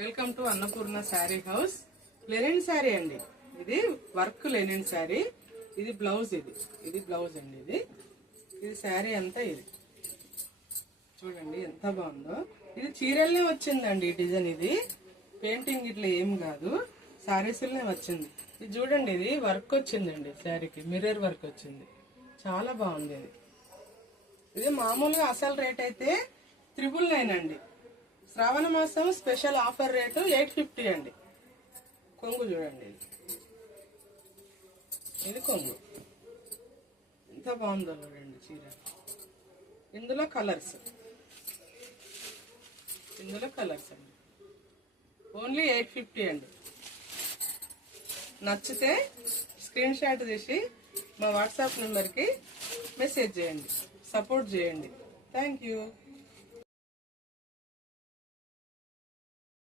Welcome to Annapurna sari house. Linen sari అండి, ఇది work Lenin sari. ఇది బ్లౌజ్, ఇది బ్లౌజ్ అండి. ఇది శారీ అంతా ఇది చూడండి ఎంత బాగుందో. ఇది చీరల్నే వచ్చిందండి ఈ డిజైన్. ఇది పెయింటింగ్ ఇట్లా ఏం కాదు, శారీస్లనే వచ్చింది. ఇది చూడండి, ఇది వర్క్ వచ్చిందండి శారీకి, మిర్రర్ వర్క్ వచ్చింది. చాలా బాగుంది. ఇది మామూలుగా అసలు రేట్ అయితే 999 అండి. శ్రావణ మాసం స్పెషల్ ఆఫర్ రేటు 850 అండి. కొంగు చూడండి, ఇది కొంగు ఎంత బాగుందో చూడండి చీర. ఇందులో కలర్స్ అండి. ఓన్లీ 850 అండి. నచ్చితే స్క్రీన్ షాట్ తీసి మా వాట్సాప్ నెంబర్కి మెసేజ్ చేయండి, సపోర్ట్ చేయండి. Thank you.